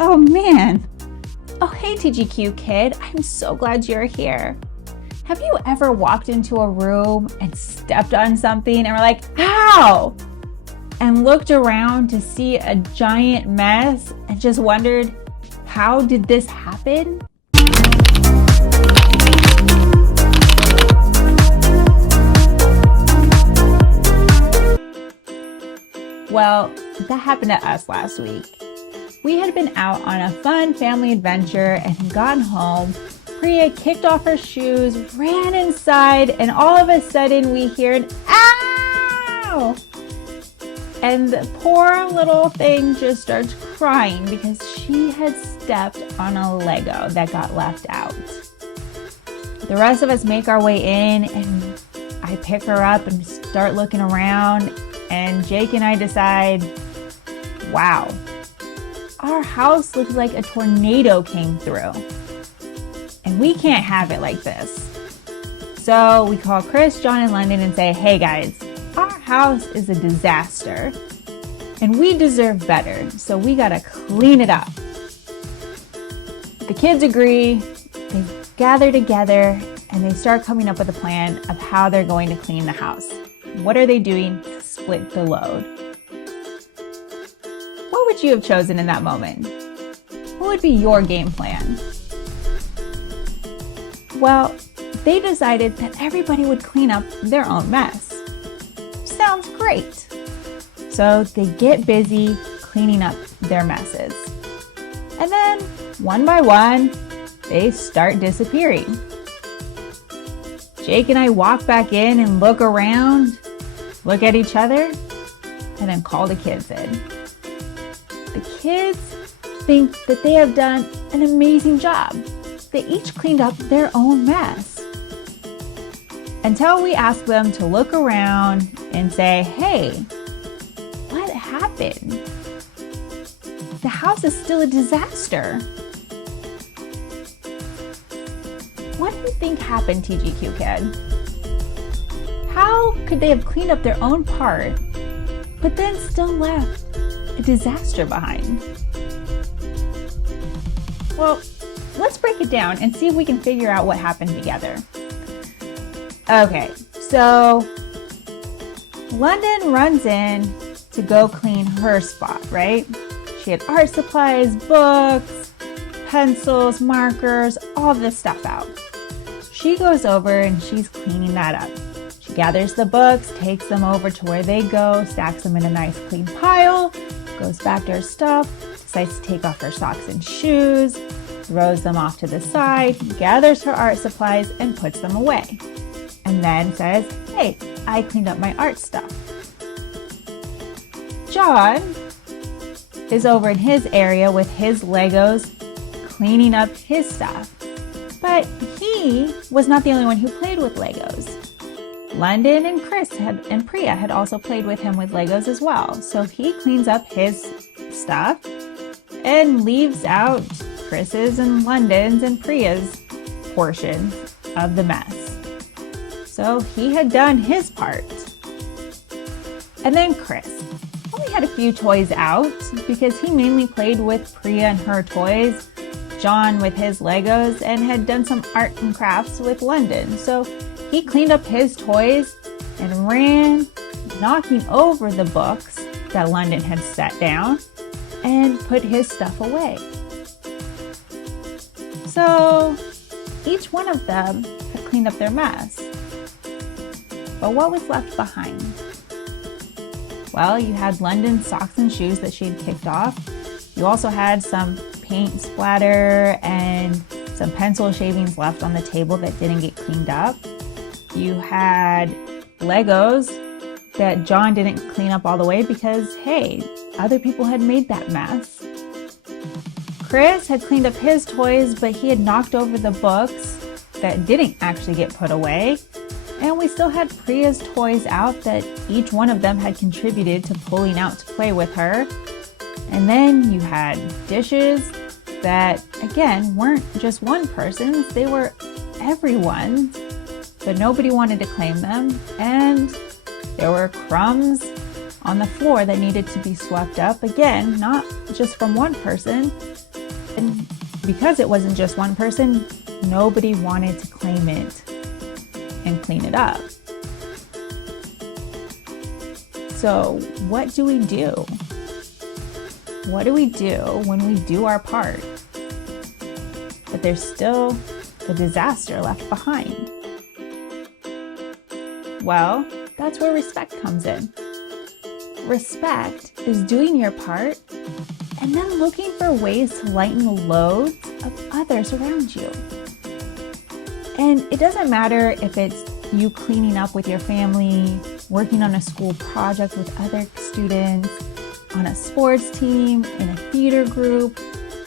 Oh man. Oh, hey TGQ kid, I'm so glad you're here. Have you ever walked into a room and stepped on something and were like, ow? And looked around to see a giant mess and just wondered, how did this happen? Well, that happened to us last week. We had been out on a fun family adventure and had gotten home. Priya kicked off her shoes, ran inside, and all of a sudden we hear an ow! And the poor little thing just starts crying because she had stepped on a Lego that got left out. The rest of us make our way in and I pick her up and start looking around, and Jake and I decide, wow, our house looks like a tornado came through. And we can't have it like this. So we call Chris, John, and London and say, hey guys, our house is a disaster and we deserve better, so we gotta clean it up. The kids agree, they gather together, and they start coming up with a plan of how they're going to clean the house. What are they doing to split the load? What would you have chosen in that moment? What would be your game plan? Well, they decided that everybody would clean up their own mess. Sounds great. So they get busy cleaning up their messes. And then, one by one, they start disappearing. Jake and I walk back in and look around, look at each other, and then call the kids in. The kids think that they have done an amazing job. They each cleaned up their own mess. Until we ask them to look around and say, hey, what happened? The house is still a disaster. What do you think happened, TGQ kid? How could they have cleaned up their own part, but then still left a disaster behind? Well, let's break it down and see if we can figure out what happened together. Okay, so London runs in to go clean her spot, right? She had art supplies, books, pencils, markers, all this stuff out. She goes over and she's cleaning that up. She gathers the books, takes them over to where they go, stacks them in a nice clean pile, goes back to her stuff, decides to take off her socks and shoes, throws them off to the side, gathers her art supplies and puts them away. And then says, hey, I cleaned up my art stuff. John is over in his area with his Legos, cleaning up his stuff. But he was not the only one who played with Legos. London and Chris and Priya had also played with him with Legos as well. So he cleans up his stuff and leaves out Chris's and London's and Priya's portions of the mess. So he had done his part. And then Chris only had a few toys out because he mainly played with Priya and her toys, John with his Legos, and had done some art and crafts with London. So he cleaned up his toys and ran, knocking over the books that London had set down, and put his stuff away. So each one of them had cleaned up their mess. But what was left behind? Well, you had London's socks and shoes that she had kicked off. You also had some paint splatter and some pencil shavings left on the table that didn't get cleaned up. You had Legos that John didn't clean up all the way because, hey, other people had made that mess. Chris had cleaned up his toys, but he had knocked over the books that didn't actually get put away. And we still had Priya's toys out that each one of them had contributed to pulling out to play with her. And then you had dishes that, again, weren't just one person's, they were everyone's, but nobody wanted to claim them. And there were crumbs on the floor that needed to be swept up. Again, not just from one person, And because it wasn't just one person, nobody wanted to claim it and clean it up. So what do we do? What do we do when we do our part, but there's still a disaster left behind? Well, that's where respect comes in. Respect is doing your part and then looking for ways to lighten the loads of others around you. And it doesn't matter if it's you cleaning up with your family, working on a school project with other students, on a sports team, in a theater group,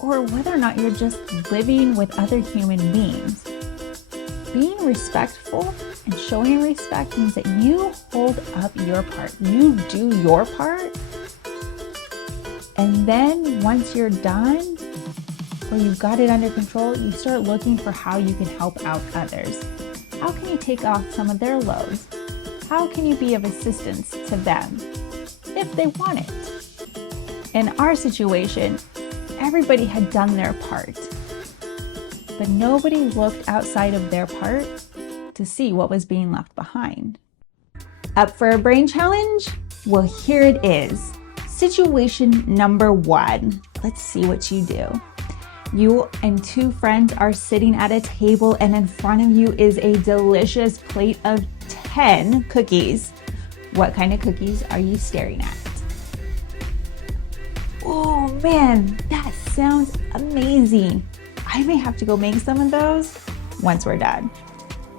or whether or not you're just living with other human beings. Being respectful and showing respect means that you hold up your part. You do your part. And then once you're done, or you've got it under control, you start looking for how you can help out others. How can you take off some of their loads? How can you be of assistance to them if they want it? In our situation, everybody had done their part, but nobody looked outside of their part to see what was being left behind. Up for a brain challenge? Well, here it is. Situation number 1. Let's see what you do. You and 2 friends are sitting at a table, and in front of you is a delicious plate of 10 cookies. What kind of cookies are you staring at? Oh man, that sounds amazing. I may have to go make some of those once we're done.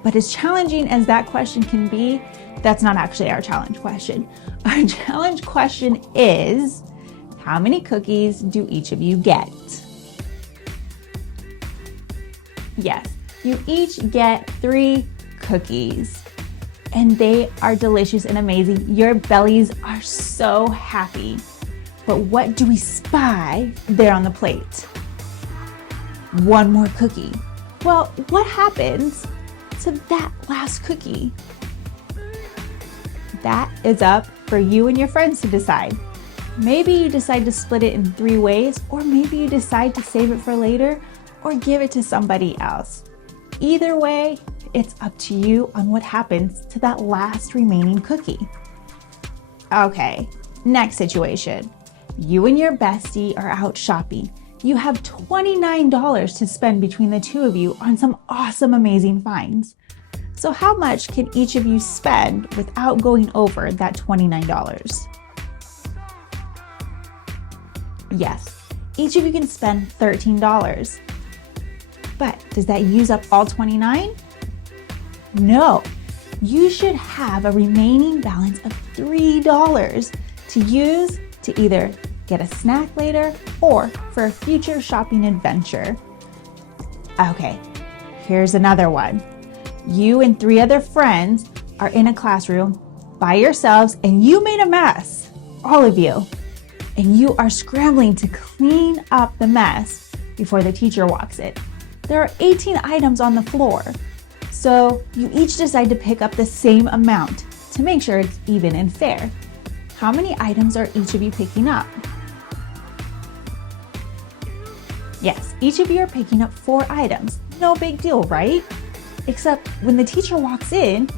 But as challenging as that question can be, that's not actually our challenge question. Our challenge question is, how many cookies do each of you get? Yes, you each get 3 cookies, and they are delicious and amazing. Your bellies are so happy. But what do we spy there on the plate? 1 more cookie. Well, what happens to that last cookie? That is up for you and your friends to decide. Maybe you decide to split it in 3 ways, or maybe you decide to save it for later or give it to somebody else. Either way, it's up to you on what happens to that last remaining cookie. Okay, next situation. You and your bestie are out shopping. You have $29 to spend between the 2 of you on some awesome, amazing finds. So how much can each of you spend without going over that $29? Yes, each of you can spend $13. But does that use up all 29? No, you should have a remaining balance of $3 to use to either get a snack later or for a future shopping adventure. Okay, here's another one. You and 3 other friends are in a classroom by yourselves, and you made a mess, all of you. And you are scrambling to clean up the mess before the teacher walks in. There are 18 items on the floor, so you each decide to pick up the same amount to make sure it's even and fair. How many items are each of you picking up? Yes, each of you are picking up 4 items. No big deal, right? Except when the teacher walks in,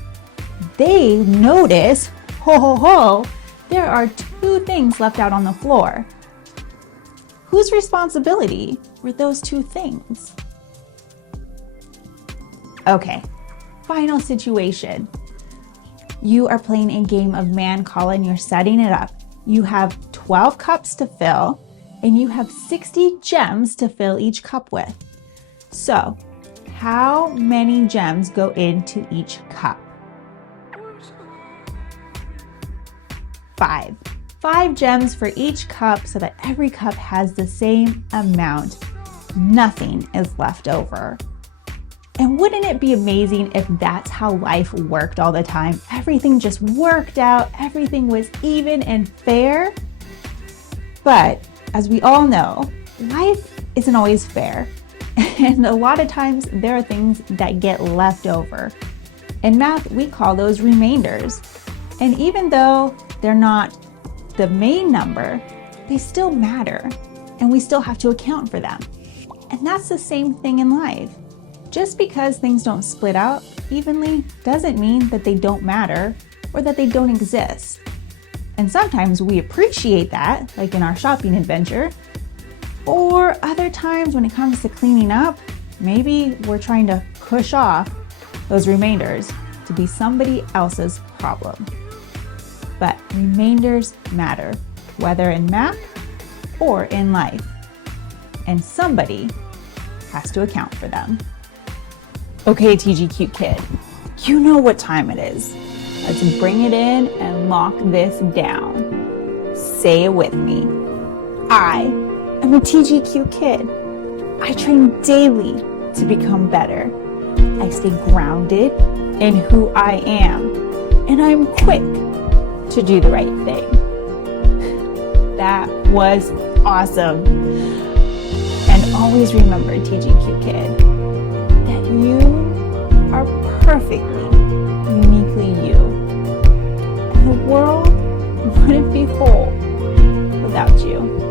they notice, there are 2 things left out on the floor. Whose responsibility were those 2 things? Okay, final situation. You are playing a game of man call and you're setting it up. You have 12 cups to fill and you have 60 gems to fill each cup with. So, how many gems go into each cup? 5. 5 gems for each cup so that every cup has the same amount. Nothing is left over. And wouldn't it be amazing if that's how life worked all the time? Everything just worked out, everything was even and fair. But as we all know, life isn't always fair. And a lot of times there are things that get left over. In math, we call those remainders. And even though they're not the main number, they still matter. And we still have to account for them. And that's the same thing in life. Just because things don't split out evenly doesn't mean that they don't matter or that they don't exist. And sometimes we appreciate that, like in our shopping adventure, or other times when it comes to cleaning up, maybe we're trying to push off those remainders to be somebody else's problem. But remainders matter, whether in math or in life. And somebody has to account for them. Okay, TGQ kid, you know what time it is. Let's bring it in and lock this down. Say it with me. I am a TGQ kid. I train daily to become better. I stay grounded in who I am, and I'm quick to do the right thing. That was awesome. And always remember, TGQ kid, that you are perfectly, uniquely you. And the world wouldn't be whole without you.